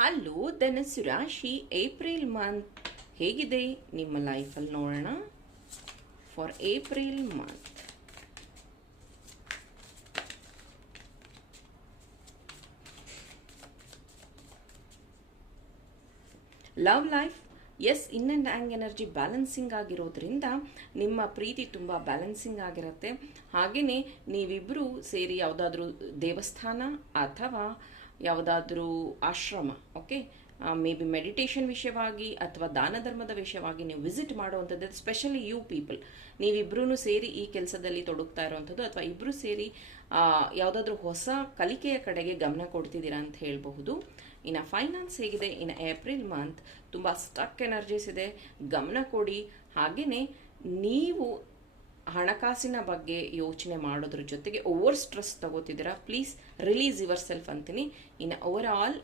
Hello ಧನಸ್ಸು ರಾಶಿ April month ಹೇಗಿದೆ ನಿಮ್ಮ ಲೈಫಲ್ಲಿ ನೋಡೋಣ. For April month love life, yes, yin and yang energy balancing ಆಗಿರೋದ್ರಿಂದ ನಿಮ್ಮ ಪ್ರೀತಿ ತುಂಬ ಬ್ಯಾಲೆನ್ಸಿಂಗ್ ಆಗಿರುತ್ತೆ. ಹಾಗೆಯೇ ನೀವಿಬ್ಬರು ಸೇರಿ ಯಾವುದಾದ್ರೂ ದೇವಸ್ಥಾನ ಅಥವಾ ಯಾವುದಾದ್ರೂ ಆಶ್ರಮ, ಓಕೆ, ಮೇ ಬಿ ಮೆಡಿಟೇಷನ್ ವಿಷಯವಾಗಿ ಅಥವಾ ದಾನ ಧರ್ಮದ ವಿಷಯವಾಗಿ ನೀವು ವಿಸಿಟ್ ಮಾಡುವಂಥದ್ದು, ಸ್ಪೆಷಲಿ ಯು ಪೀಪಲ್ ನೀವಿಬ್ಬರೂ ಸೇರಿ ಈ ಕೆಲಸದಲ್ಲಿ ತೊಡಗ್ತಾ ಇರುವಂಥದ್ದು ಅಥವಾ ಇಬ್ಬರು ಸೇರಿ ಯಾವುದಾದ್ರೂ ಹೊಸ ಕಲಿಕೆಯ ಕಡೆಗೆ ಗಮನ ಕೊಡ್ತಿದ್ದೀರಾ ಅಂತ ಹೇಳಬಹುದು. ಇನ್ನು ಫೈನಾನ್ಸ್ ಹೇಗಿದೆ? ಇನ್ನು ಏಪ್ರಿಲ್ ಮಂತ್ ತುಂಬ ಸ್ಟಕ್ ಎನರ್ಜೀಸ್ ಇದೆ, ಗಮನ ಕೊಡಿ. ಹಾಗೆಯೇ ನೀವು ಹಣಕಾಸಿನ ಬಗ್ಗೆ ಯೋಚನೆ ಮಾಡೋದ್ರ ಜೊತೆಗೆ ಓವರ್ ಸ್ಟ್ರೆಸ್ ತಗೋತಿದ್ದೀರಾ, ಪ್ಲೀಸ್ ರಿಲೀಸ್ ಯುವರ್ ಸೆಲ್ಫ್ ಅಂತೀನಿ. ಇನ್ನು ಓವರ್ ಆಲ್